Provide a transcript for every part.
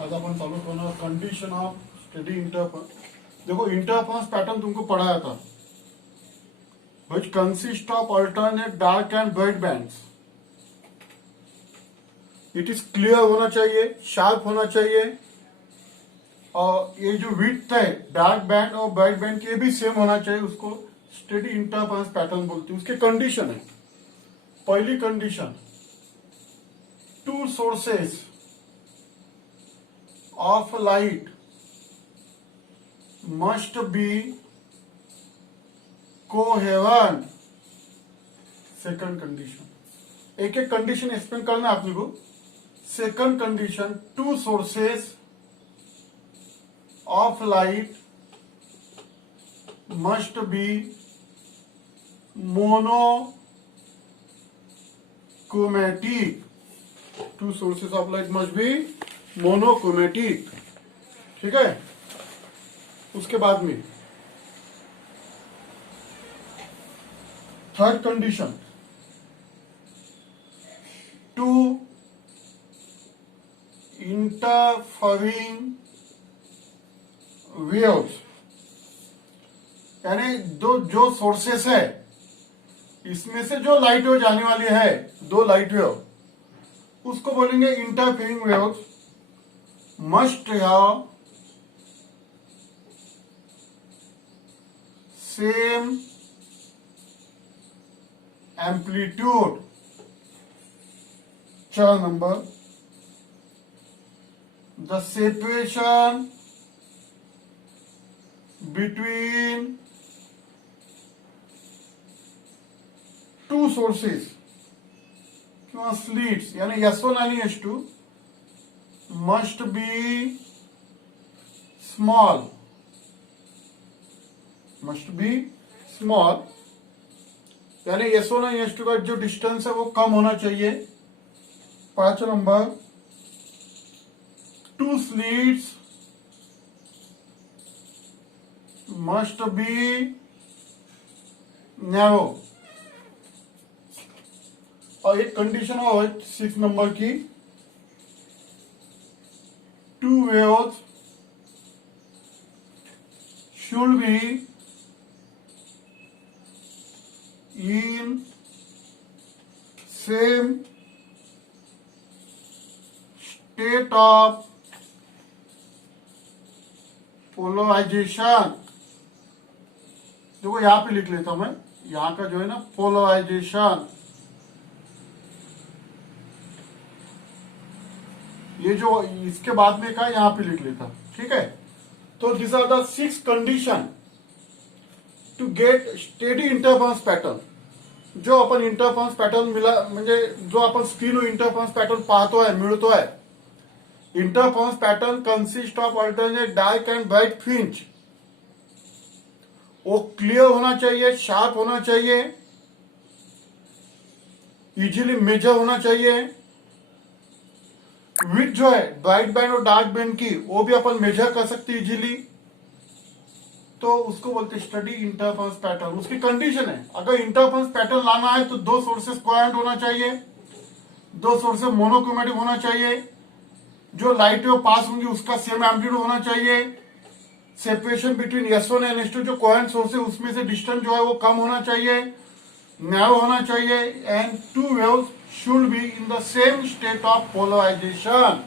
आज अपन चालू करना कंडीशन ऑफ स्टेडी इंटरफेरेंस। देखो इंटरफेरेंस पैटर्न तुमको पढ़ाया था, which consist of alternate dark and bright bands। It is clear होना चाहिए, शार्प होना चाहिए, और ये जो विड्थ है डार्क बैंड और ब्राइट बैंड के भी सेम होना चाहिए। उसको स्टेडी इंटरफेरेंस पैटर्न बोलते हैं। उसके कंडीशन है, पहली condition, two sources of light must be coherent. Second condition, एक एक कंडीशन एक्सप्लेन करना है आपने को। Second condition, two sources of light must be monochromatic. Two sources of light must be monochromatic. ठीक है। उसके बाद में third condition, two interfering waves, यानी जो सोर्सेस है इसमें से जो लाइट वेव जाने वाली है, दो लाइट वेव, उसको बोलेंगे interfering waves. Must have same amplitude. चार number, the separation between two sources किंवा स्लिट्स, यानी S1 आणि S2 must be small. Must be small यानी S1 और S2 का जो डिस्टेंस है वो कम होना चाहिए। 5 number, two slits must be narrow. और एक कंडीशन और 6 नंबर की, to waves should B in same state of polarization। देखो यहां पे लिख लेता हूं मैं, यहां का जो है ना पोलराइजेशन, ये जो इसके बाद में का यहां पे लिख लेता। ठीक है। तो this are the 6 condition to get steady interference pattern. जो आपण इंटरफेरेंस पैटर्न मिला म्हणजे जो आपण स्क्रीनवर इंटरफेरेंस पैटर्न पाहतोय, मिळतोय, interference pattern consist of alternate dark and bright fringe. वो क्लियर होना चाहिए, शार्प होना चाहिए, इजीली मेजर होना चाहिए। विड्थ जो है ब्राइट बैंड और डार्क बैंड की, वो भी अपन मेजर कर सकते इजीली। तो उसको बोलते स्टडी इंटरफेरेंस पैटर्न। उसकी कंडीशन है, अगर इंटरफेरेंस पैटर्न लाना है तो दो सोर्सेस कोहेरेंट होना चाहिए, दो सोर्सेस मोनोक्रोमेटिक होना चाहिए, जो लाइट वेव पास होंगी उसका सेम एम्पलीट्यूड होना चाहिए, separation between S1 and S2 जो कोहेरेंट सोर्स है उसमें से डिस्टेंस जो है वो कम होना चाहिए, नैरो होना चाहिए, and two waves should be in the same state of polarization.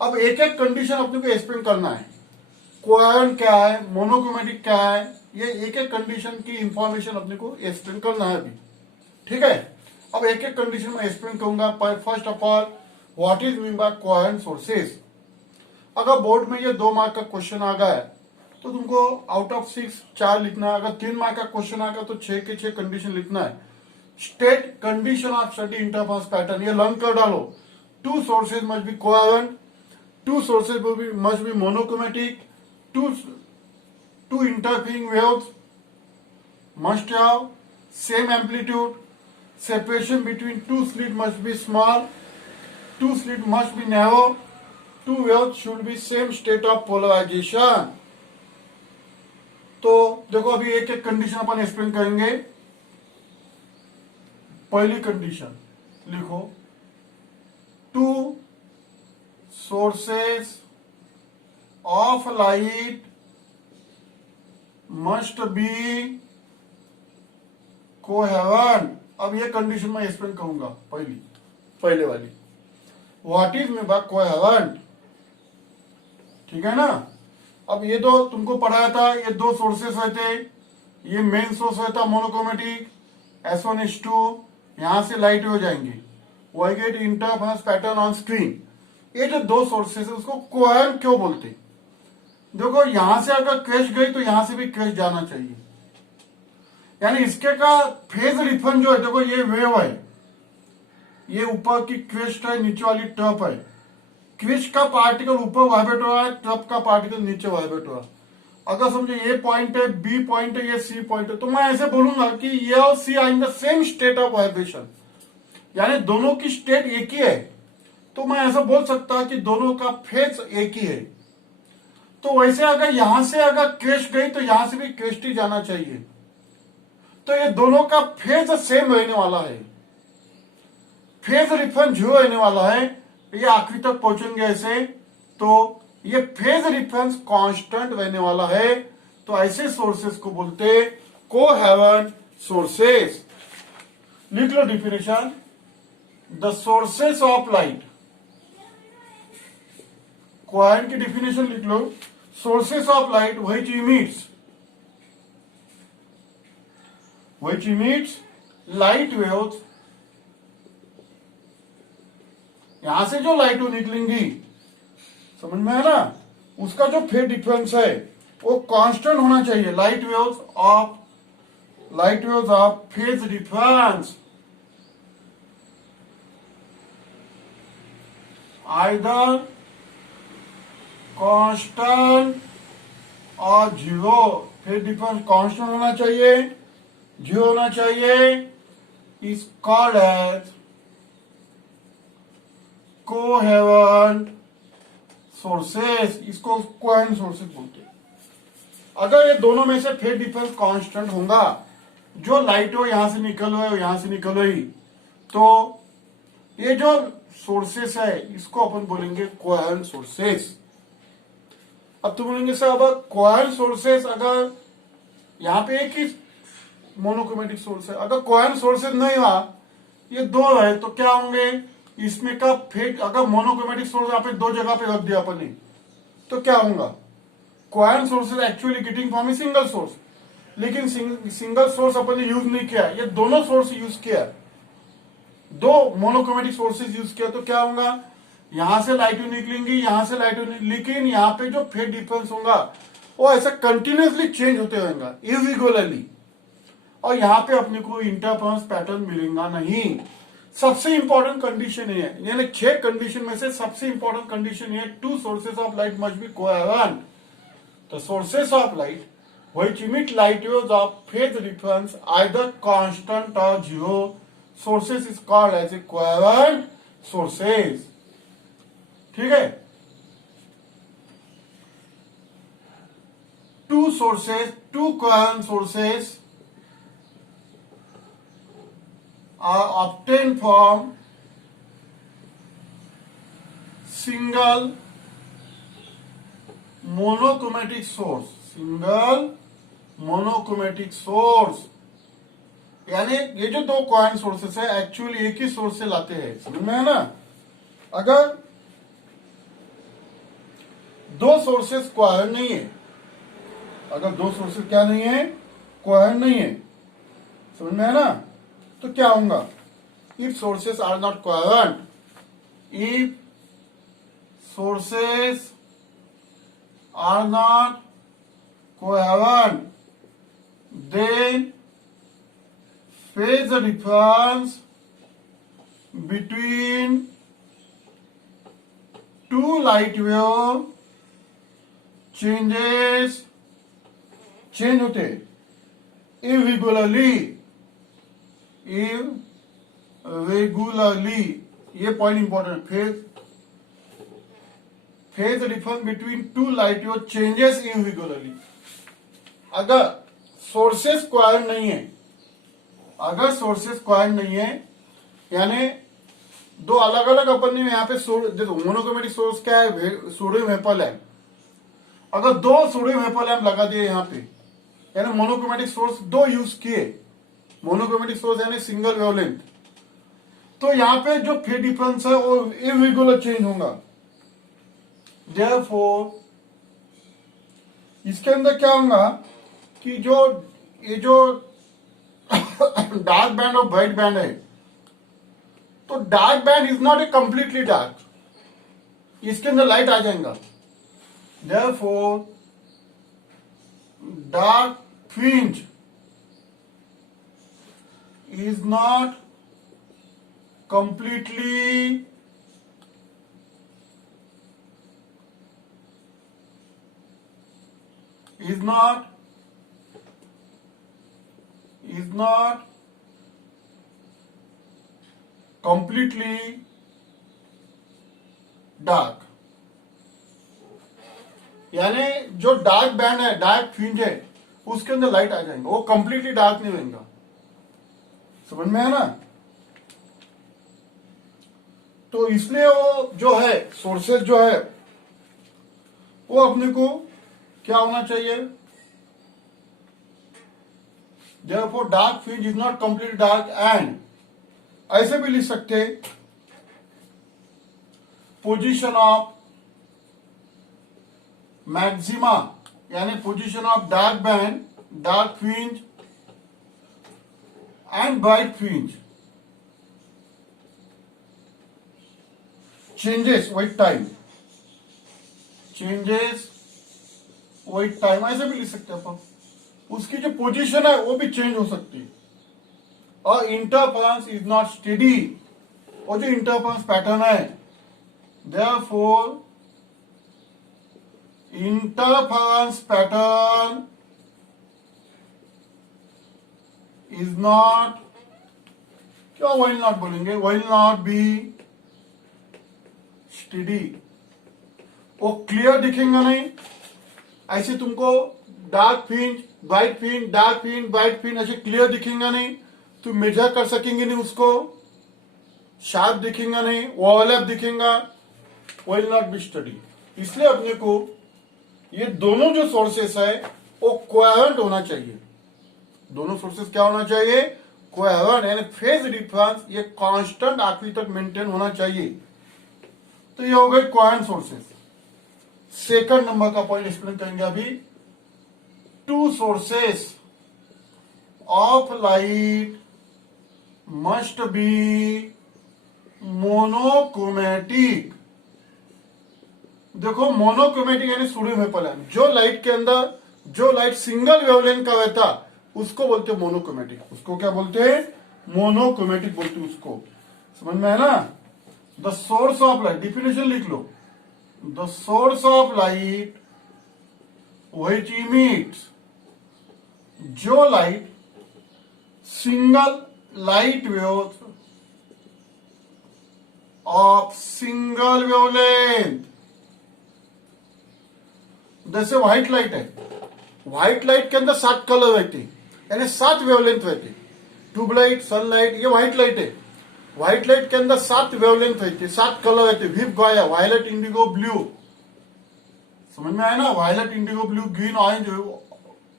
अब एक एक कंडीशन अपने को एक्सप्लेन करना है। कोहेरेंट क्या है, मोनोक्रोमेटिक क्या है, ये एक एक कंडीशन की इंफॉर्मेशन अपने को एक्सप्लेन करना है अभी। ठीक है। अब एक एक कंडीशन में एक्सप्लेन करूंगा। First of all, what is mean by coherent sources. अगर बोर्ड में ये 2 मार्क का क्वेश्चन आ गया है तो तुमको आउट ऑफ 6 4 लिखना है। अगर 3 मार्क का क्वेश्चन आ गया तो 6 के 6 कंडीशन लिखना है। State condition of study interference pattern, ये लर्न कर डालो। Two sources must be coherent, two sources must be monochromatic, two interfering waves must have same amplitude, separation between two slits must be small, two slits must be narrow, two waves should be same state of polarization। तो देखो अभी एक एक condition अपन explain करेंगे। पहली condition लिखो, to sources of light must be coherent. अब ये कंडीशन मैं एक्सप्लेन करूंगा पहले वाली. व्हाट इज में बात कोहेरेंट. ठीक है ना. अब ये दो तुमको पढ़ाया था, ये दो सोर्सेस रहते. ये मेन सोर्स रहता मोनोक्रोमेटिक S1S2. यहां से लाइट हो जाएंगे. Why get interference pattern on screen. ये जो दो सोर्सेस है उसको कोहेरेंट क्यों बोलते. देखो यहां से अगर क्रैश गई तो यहां से भी क्रैश जाना चाहिए. यानी इसके का फेज रिफंड जो है, देखो ये वेव है, ये ऊपर की क्रिस्ट है, नीचे वाली टप है. क्रिस्ट का पार्टिकल ऊपर वाइब्रेट हो रहा है, टप का पार्टिकल नीचे वाइब्रेट हो रहा है. अगर समझो ये पॉइंट है, बी पॉइंट है, ये सी पॉइंट है, तो मैं ऐसे बोलूंगा कि ये और C are in the same state of vibration. यानी दोनों की स्टेट एक ही है. तो मैं ऐसा बोल सकता कि दोनों का फेज एक ही है. तो वैसे अगर यहां से अगर क्रेस्ट गई तो यहां से भी क्रेस्ट ही जाना चाहिए. तो ये दोनों का फेज सेम रहने वाला है. फेज रिफरेंस 0 रहने वाला है. ये आखिरी तक पहुंचेंगे ऐसे. तो ये फेज रिफरेंस कांस्टेंट रहने वाला है. तो ऐसे सोर्सेस को बोलते कोहेरेंट सोर्सेस. लिख लो definition. The sources of light. Coherent की डिफिनेशन लिख लो. Sources of light which emits light waves. यहां से जो लाइट निकलेंगी, समझ में है ना, उसका जो फेज डिफरेंस है वो कांस्टेंट होना चाहिए. Light waves of phase difference either constant और 0. फेज डिफरेंस कांस्टेंट होना चाहिए, 0 होना चाहिए. Is called as coherent sources. इसको कोहेरेंट सोर्सेस बोलते हैं. अगर ये दोनों में से फेज डिफरेंस कांस्टेंट होगा, जो लाइट हो यहां से निकल रही हो, यहां से निकल रही, तो ये जो सोर्सेस है इसको अपन बोलेंगे कोहेरेंट सोर्सेस. अब तुम बोलेंगे सर अब कोहेरेंट सोर्सेस अगर यहां पे एक ही मोनोक्रोमेटिक सोर्स है, अगर कोहेरेंट सोर्सेस नहीं हुआ, ये दो है, तो क्या होंगे इसमें का फेज. अगर मोनोक्रोमेटिक सोर्स यहाँ पे दो जगह पे रख दिया अपन ने, तो क्या होगा. Coherent sources actually getting from a single source. लेकिन सिंगल सोर्स अपन ने यूज नहीं किया, ये दोनों सोर्स यूज किया, दो मोनोक्रोमेटिक सोर्सेज यूज किया. तो क्या होगा, यहां से लाइट निकलेंगी, यहां से लाइट, लेकिन यहाँ पे जो फेज डिफरेंस होगा वो ऐसा कंटिन्यूसली चेंज होते रहेगा इरेगुलरली. और यहां पे अपने को इंटरफेरेंस पैटर्न मिलेगा नहीं. सबसे इंपॉर्टेंट कंडीशन ये है, यानी 6 कंडीशन में से सबसे इंपॉर्टेंट कंडीशन ये, 2 sources of light must be coherent. The sources of light which emit light waves of phase difference either constant or 0 sources is called as a coherent sources. ठीक है. 2 coherent sources are obtained from single monochromatic source. यानी ये जो 2 coherent sources है actually एक ही source से लाते हैं. समझ में है ना. अगर 2 सोर्सेस कोहेरेंट नहीं है, अगर 2 सोर्सेस क्या नहीं है, कोहेरेंट नहीं है, समझ में है ना, तो क्या होगा. If sources are not coherent, if sources are not coherent, then phase difference between 2 light wave change होते irregularly. ये point important. Phase difference between 2 light wave changes irregularly. अगर सोर्सेस कोहेरेंट नहीं है, यानी दो अलग अलग अपन ने यहाँ पे देखो मोनोक्रोमेटिक सोर्स क्या है, सोडियम वेपर। अगर दो सोडियम वेपर लैंप लगा दिए यहाँ पे, यानी मोनोक्रोमेटिक सोर्स दो यूज किए, मोनोक्रोमेटिक सोर्स यानी सिंगल वेवलेंथ, तो यहाँ पे जो फेज डिफरेंस है वो इरेगुलर चेंज होगा। देयरफॉर इसके अंदर क्या होगा कि ये जो डार्क बैंड और ब्राइट बैंड है, तो dark band is not A completely dark, इसके अंदर लाइट आ जाएगा। Therefore dark fringe is not completely is not completely dark, यानी जो डार्क बैंड है, डार्क फ्रिंज है, उसके अंदर लाइट आ जाएंगे, वो कंप्लीटली डार्क नहीं होगा। समझ में है ना? तो इसलिए वो जो है सोर्सेज जो है वो अपने को क्या होना चाहिए, therefore dark fringe is not complete dark, and ऐसे भी लिख सकते पोजीशन ऑफ मैक्सिमा, यानी position of dark band, dark fringe and bright fringe changes with time, changes with time, ऐसे भी लिख सकते हैं अपन। उसकी जो पोजीशन है वो भी चेंज हो सकती है। और इंटरफेरेंस इज नॉट स्टेडी, और जो इंटरफेरेंस पैटर्न है, therefore interference pattern is not, क्या विल नॉट बोलेंगे, विल नॉट बी स्टेडी, वो क्लियर दिखेगा नहीं। ऐसे तुमको dark fringe, bright fringe, dark fringe, bright fringe ऐसे क्लियर दिखेगा नहीं, तुम मेजर कर सकेंगे नहीं उसको, शार्प दिखेगा नहीं, ओवरलैप दिखेगा, विल नॉट बी स्टडी। इसलिए अपने को ये दोनों जो सोर्सेस है वो कोहेरेंट होना चाहिए। दोनों सोर्सेस क्या होना चाहिए, कोहेरेंट, यानी फेज डिफरेंस ये कांस्टेंट आखिरी तक मेंटेन होना चाहिए। तो ये हो गए कोहेरेंट सोर्सेस। सेकंड नंबर का पॉइंट एक्सप्लेन करेंगे अभी, to sources of light must be monochromatic. देखो मोनोक्रोमेटिक यानी सोडियम वेपर लैंप, जो लाइट के अंदर जो लाइट सिंगल वेवलेंथ का रहता उसको बोलते हैं मोनोक्रोमेटिक। उसको क्या बोलते हैं, मोनोक्रोमेटिक बोलते हैं उसको। समझ में है ना? The source of light, definition लिख लो, the source of light which emits, जो light single light waves of single wavelength, जैसे व्हाइट लाइट है, व्हाइट लाइट के अंदर 7 कलर रहते हैं, यानी 7 वेवलेंथ रहते, ट्यूबलाइट, सनलाइट, ये व्हाइट लाइट है। व्हाइट लाइट के अंदर 7 वेवलेंथ रहते, 7 कलर रहते, विप गाया, वायलेट, इंडिगो, ब्लू। समझ में आया ना? Violet, indigo, blue, green, orange,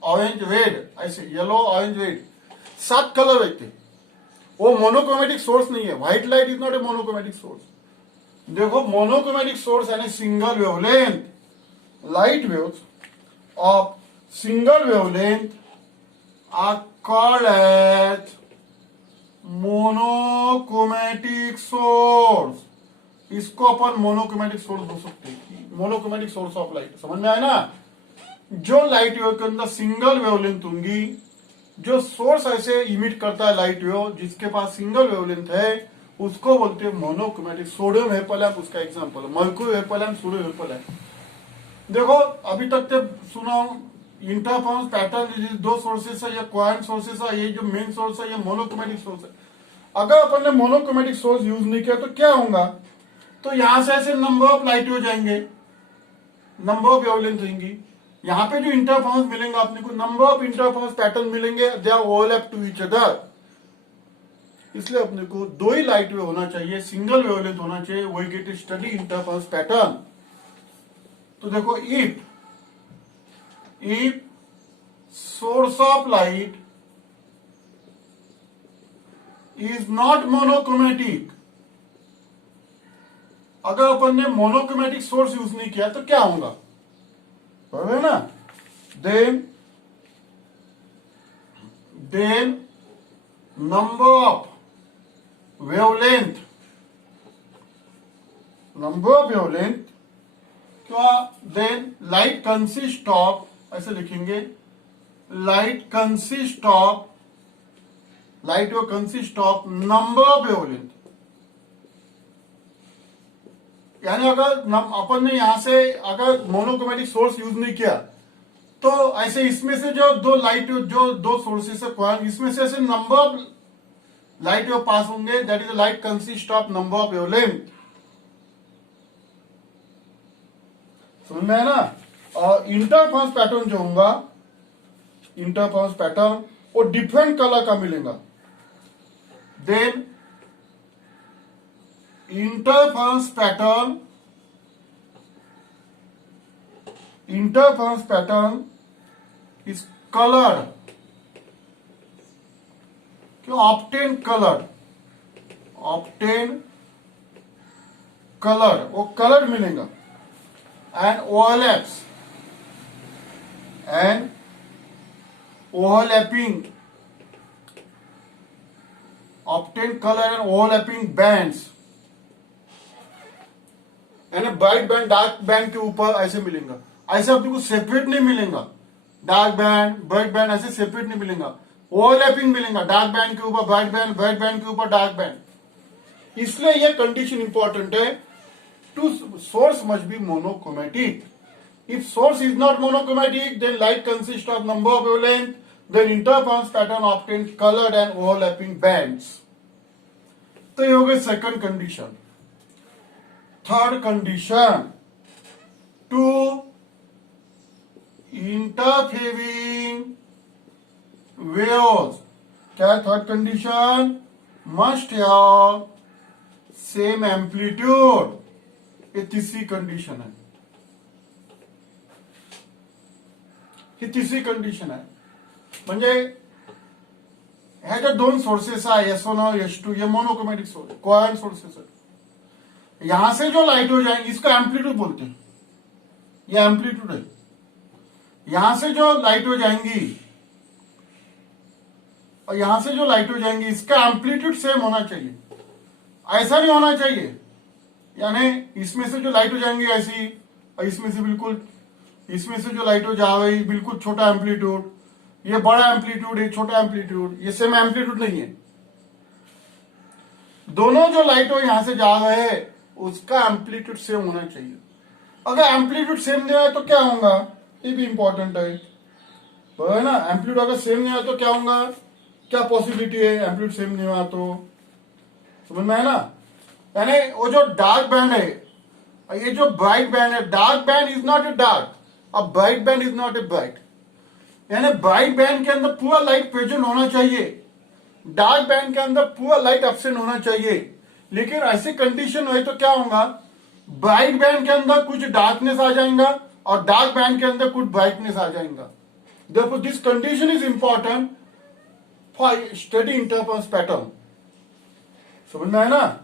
orange, red, ऐसे येलो, ऑरेंज, रेड, 7 कलर रहते। वो मोनोक्रोमेटिक सोर्स नहीं है। White light is not a monochromatic source. देखो मोनोक्रोमेटिक सोर्स यानी single wavelength, light waves of single wavelength are called as monochromatic source। इसको अपन monochromatic source बोल सकते हैं, मोनोक्रोमेटिक सोर्स ऑफ लाइट। समझ में आया ना? जो लाइट वेव के अंदर सिंगल वेवलेंथ होंगी, जो सोर्स ऐसे इमिट करता है लाइट वेव जिसके पास सिंगल वेवलेंथ है, उसको बोलते हैं मोनोक्रोमेटिक। सोडियम वेपर लैंप उसका एग्जांपल है, mercury vapour lamp, sodium vapour lamp. देखो अभी तक तो सुना इंटरफेरेंस पैटर्न, दो सोर्सेस है, या कोहेरेंट सोर्सेस है, ये जो मेन सोर्स है ये मोनोक्रोमेटिक सोर्स है। अगर अपन ने मोनोक्रोमेटिक सोर्स यूज नहीं किया तो क्या होगा, तो यहां से ऐसे नंबर ऑफ लाइट हो जाएंगे, नंबर ऑफ वेवलेंथ होंगी। यहाँ पे जो इंटरफेरेंस मिलेंगे अपने को, नंबर ऑफ इंटरफेरेंस पैटर्न मिलेंगे, they are overlap to each other. इसलिए अपने को दो ही लाइट वेव होना चाहिए, सिंगल वेवलेंथ होना चाहिए, we get study interference pattern. तो देखो if source of light is not monochromatic, अगर अपन ने मोनोक्रोमेटिक सोर्स यूज नहीं किया तो क्या होगा, बराबर है ना। देन नंबर ऑफ वेवलेंथ क्या, देन लाइट कंसिस्ट ऑफ, ऐसे लिखेंगे, light will consist of number of wavelength। यानी अगर अपन ने यहां से अगर मोनोक्रोमेटिक सोर्स यूज नहीं किया तो ऐसे इसमें से जो दो सोर्सेस है, इसमें से ऐसे number of light wave pass होंगे, that is light consist of number of wavelength. समझ में है ना। और इंटरफेरेंस पैटर्न जो होगा, इंटरफेरेंस पैटर्न वो डिफरेंट कलर का मिलेगा। Then interference pattern is colored, क्यों, obtain colored, वो colored मिलेगा। and overlapping, obtain color and overlapping bands, यानी ब्राइट बैंड डार्क बैंड के ऊपर ऐसे मिलेगा। ऐसे अपने को सेपरेट नहीं मिलेगा, डार्क बैंड ब्राइट बैंड ऐसे सेपरेट नहीं मिलेगा, ओवरलैपिंग मिलेगा, डार्क बैंड के ऊपर ब्राइट बैंड, ब्राइट बैंड के ऊपर डार्क बैंड। इसलिए यह कंडीशन इंपॉर्टेंट है, two source must be monochromatic. If source is not monochromatic then light consist of number of wavelength, then interference pattern obtain coloured and overlapping bands. तो ये हो गई second condition. Third condition, two interfering waves, क्या है third condition, must have same amplitude. ये तीसरी condition है, ही तीसरी कंडीशन आहे। म्हणजे ह्या ज्या दोन सोर्सेस आहे S1 और S2, ये मोनोक्रोमेटिक सोर्स कोहेरेंट सोर्सेस है। यहां से जो लाइट हो जाएंगी इसको एम्पलीट्यूड बोलते हैं, ये एम्पलीट्यूड है। यहां से जो लाइट हो जाएंगी और यहां से जो लाइट हो जाएंगी इसका एम्पलीट्यूड सेम होना चाहिए, ऐसा नहीं होना चाहिए। यानी इसमें से जो लाइट हो जाएंगी ऐसी, और इसमें से बिल्कुल, इसमें से जो लाइट हो जा रही बिल्कुल छोटा एम्पलीट्यूड, ये बड़ा एम्पलीट्यूड, ये छोटा एम्पलीट्यूड, ये सेम एम्पलीट्यूड नहीं है। दोनों जो लाइट हो यहां से जा रहे हैं उसका एम्पलीट्यूड सेम होना चाहिए। अगर एम्पलीट्यूड सेम नहीं है तो क्या होगा, ये भी इंपॉर्टेंट है, है ना। एम्पलीट्यूड अगर सेम नहीं है तो क्या होगा, क्या पॉसिबिलिटी है एम्पलीट्यूड सेम नहीं हुआ तो, समझ में है ना। यानी वो जो डार्क बैंड है, ये जो ब्राइट बैंड है, dark band is not a dark, अब bright band is not a bright. यानी ब्राइट बैंड के अंदर पूरा लाइट प्रेजेंट होना चाहिए, डार्क बैंड के अंदर पूरा लाइट एब्सेंट होना चाहिए। लेकिन ऐसी कंडीशन हुई तो क्या होगा, ब्राइट बैंड के अंदर कुछ डार्कनेस आ जाएगा और डार्क बैंड के अंदर कुछ ब्राइटनेस आ जाएगा। Therefore, this condition is important for study interference pattern। समझ में है ना।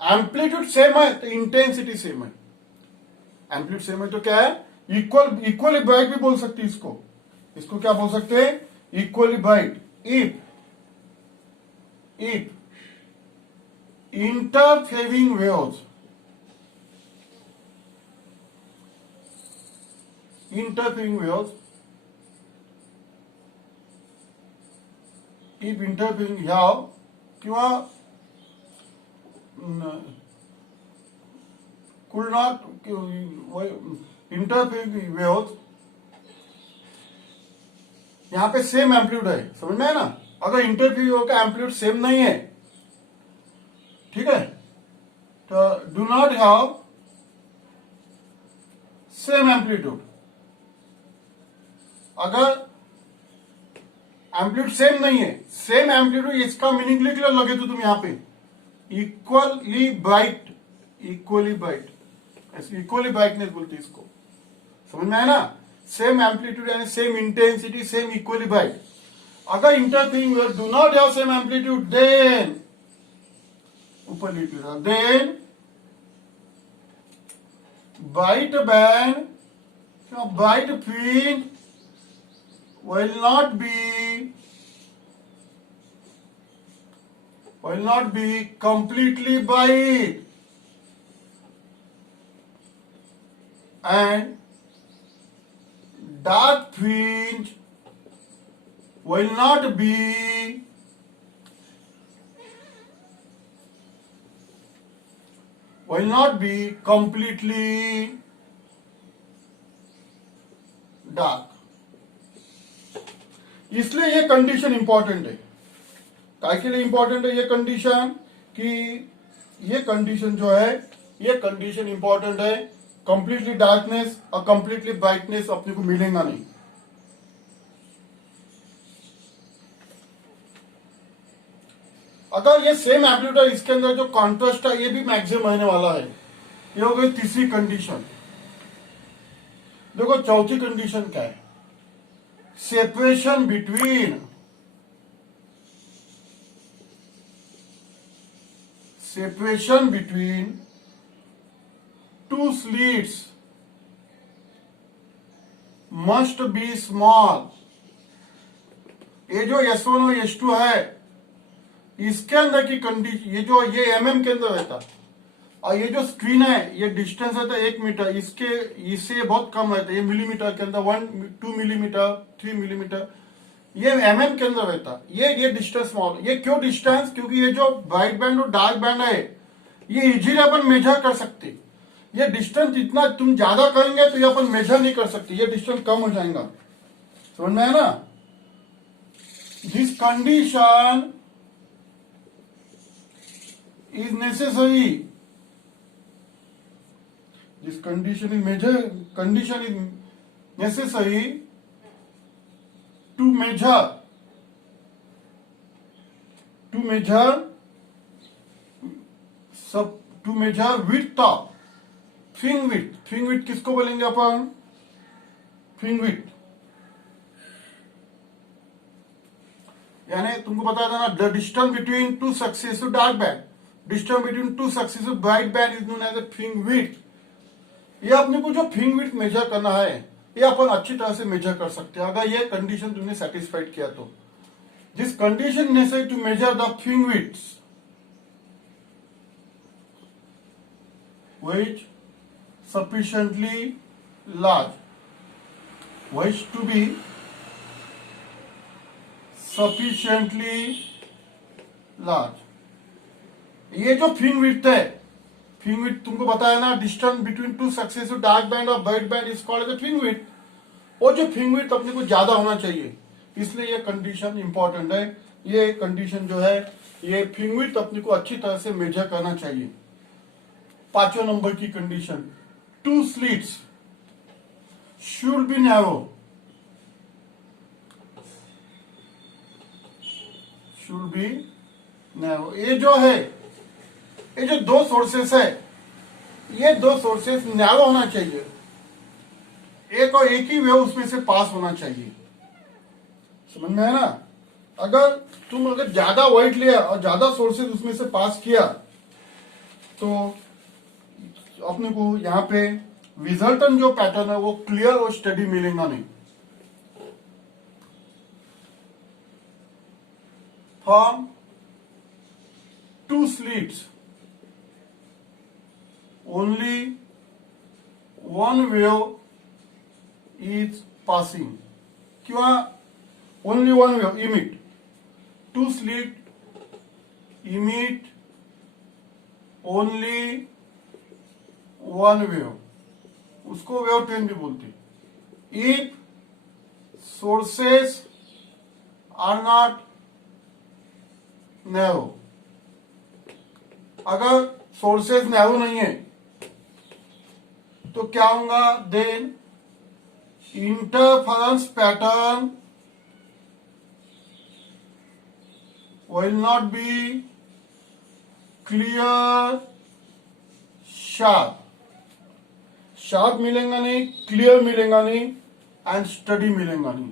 एम्पलीट्यूड सेम है तो इंटेंसिटी सेम है, एम्पलीट्यूड सेम है तो क्या है, इक्वली ब्राइट भी बोल सकते हैं इसको क्या बोल सकते हैं, equally bright. If interfering waves, if interfering ह्या किंवा could not interfering waves, यहां पे सेम एम्पलीट्यूड है, समझ में है ना। अगर इंटरफेयर का एम्पलीट्यूड सेम नहीं है, ठीक है, तो do not have same amplitude. अगर एम्पलीट्यूड सेम नहीं है, सेम एम्पलीट्यूड, इसका मीनिंग लिख लो, लगे तो तुम यहां पे equally bright, equally bright, equally brightness बोलते इसको, समझ में आया ना। सेम एम्पलीट्यूड यानी same intensity, same equally bright. अगर interfering do not have same amplitude, then ऊपर लिख लो, then bright band, bright field will not be completely bright, and dark field will not be completely dark. इसलिए ये condition important है। काय के लिए इंपॉर्टेंट है ये कंडीशन? कि ये कंडीशन जो है, ये कंडीशन इंपॉर्टेंट है। कंप्लीटली डार्कनेस और कंप्लीटली ब्राइटनेस अपने को मिलेगा नहीं। अगर ये सेम एम्पलीट्यूड है, इसके अंदर जो कॉन्ट्रास्ट है ये भी मैक्सिमम रहने वाला है। ये हो गई तीसरी कंडीशन। देखो चौथी कंडीशन क्या है? Separation between two slits must be small. ये जो S1 और S2 है, इसके अंदर की कंडीशन, ये mm के अंदर रहता, और ये जो स्क्रीन है, ये डिस्टेंस रहता है 1 मीटर, इससे बहुत कम रहता है, ये मिलीमीटर के अंदर, 2 मिलीमीटर, 3 मिलीमीटर, ये mm के अंदर रहता। ये डिस्टेंस स्मॉल। ये क्यों डिस्टेंस? क्योंकि ये जो ब्राइट बैंड और डार्क बैंड है, ये इजीली अपन मेजर कर सकते। ये डिस्टेंस इतना तुम ज्यादा करेंगे तो ये अपन मेजर नहीं कर सकते, ये डिस्टेंस कम हो जाएगा। समझ में है ना? This condition is necessary. This condition is necessary to measure width of finger width। finger width किसको बोलेंगे अपन? finger width यानी तुमको बता देना, the distance between two successive dark band, distance between two successive bright band is known as a finger width। ये अपने को जो finger width मेजर करना है, ये अपन अच्छी तरह से मेजर कर सकते हैं अगर ये कंडीशन तुमने सेटिस्फाइड किया तो। This condition necessary to measure the finger widths which sufficiently large, which to be sufficiently large। ये जो फिंगर विड्थ है, फिंगर विड्थ तुमको बताया ना, distance between two successive dark band और bright band is called as finger width. वो जो finger width अपने को ज्यादा होना चाहिए, इसलिए ये कंडीशन इंपॉर्टेंट है। ये कंडीशन जो है, ये फिंगर विड्थ अपने को अच्छी तरह से मेजर करना चाहिए। 5वें नंबर की condition, two slits should be narrow, should be narrow. ये जो है, ये जो दो सोर्सेस है, ये दो सोर्सेस नैरो होना चाहिए। एक और एक ही वेव उसमें से पास होना चाहिए। समझ में है ना? अगर ज्यादा वाइट लिया और ज्यादा सोर्सेस उसमें से पास किया तो अपने को यहाँ पे रिजल्टन जो पैटर्न है वो क्लियर और स्टडी मिलेगा नहीं। From two slits only one wave is passing। क्यों only one wave emit? Two slit emit only one wave, उसको वेव ट्रेन भी बोलते। If sources are not narrow, अगर सोर्सेस नैरो नहीं है तो क्या होगा? Then interference pattern will not be clear sharp. Sharp मिलेगा नहीं, क्लियर मिलेगा नहीं, एंड स्टडी मिलेगा नहीं।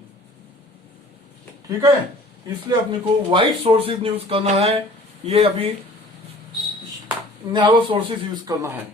ठीक है, इसलिए अपने को वाइड सोर्सेज यूज करना है, ये अभी नैरो सोर्सेज यूज करना है।